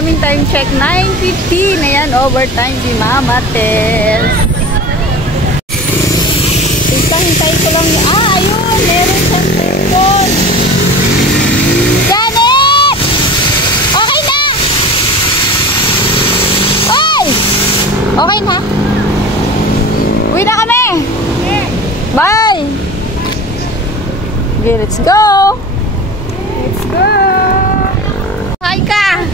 aming time check, 9:15. Ayan, overtime si Mama Tess. Hintay ko lang. Ayun, meron siyang phone. Janet! Okay na! Oy! Okay na? Uwi na kami! Bye! Okay, let's go! Let's go! Hi ka!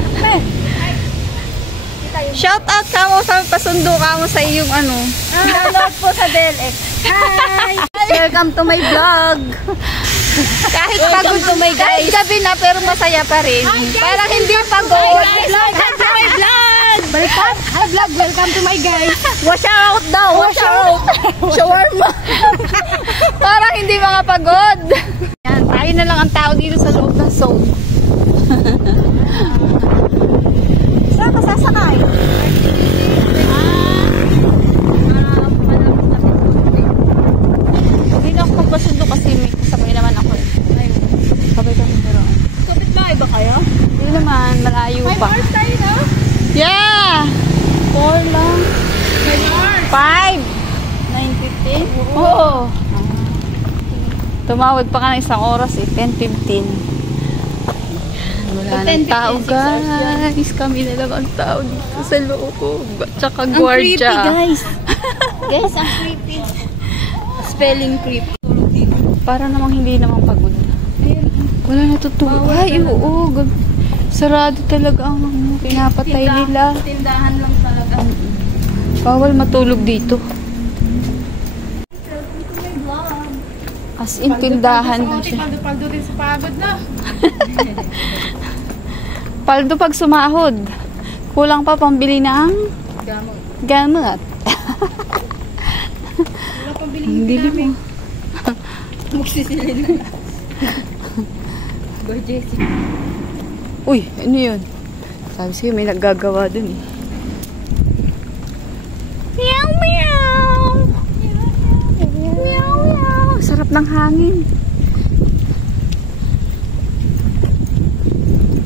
Shout out ka mo sa pasundo ka mo sa iyong ano. Download po sa DLX. Hi! Welcome to my vlog! Kahit pagod to my guys. Kahit gabi na pero masaya pa rin. Parang hindi pagod. Welcome to my vlog! Baliktad! Hi vlog! Welcome to my guys! Wash out daw! Wash out! Shawarma! Parang hindi mga pagod. Yan, tayo na lang ang tao dito sa loob ng zone. Saan ka sasakay? Hindi na ako magpasundo kasi may kasabay naman ako. Sabay kami pero. Kapit na ba kayo? Hindi naman, malayo 5 pa. hours tayo na? Yeah! 4 lang. 5 hours? 5! 9:15? Oo. Tumawad pa ka ng isang oras eh. 10:15. Wala ng tao guys. Kami na lang ang tao dito sa loob. Tsaka gwardiya. Ang creepy guys. Guys, ang creepy. Spelling creepy. Para namang hindi namang pagod. Wala natutuwa. Ay, oo. Sarado talaga ang pinapatay nila. Tindahan lang talaga. Bawal matulog dito. As in, tindahan na siya. Paldo din sa pagod na. Paldo pag sumahod. Kulang pa pambili ng gamot. Wala pang bilhin Ang bili mo. Magsisilin na. Go Jessie. Uy, ano yun? Sabi siya, may naggagawa dun eh. Meow, meow! Meow, meow! Sarap ng hangin.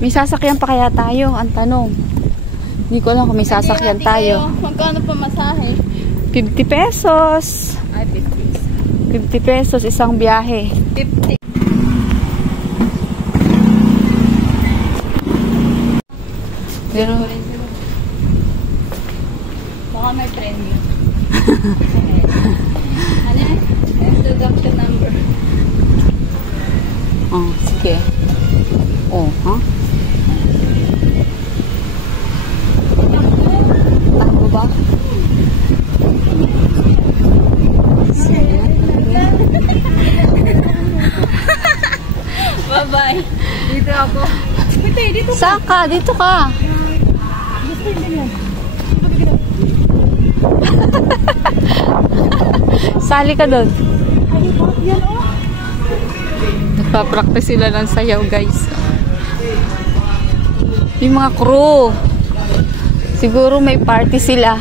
May sasakyan pa kaya tayo? Ang tanong. Hindi ko alam kung may sasakyan tayo. Magkano pa masahe? 50 pesos. Ay, 50. 50 pesos isang biyahe. 50. Pero, Baka may premium. Ano yan? Introduction number. oh, sige. Oh, ha? Takbo ba? Bye-bye. Dito ako. Dito Saan ka? Dito ka. Sali ka doon. Nagpa-practice sila ng sayaw guys. Yung mga crew. Siguro may party sila.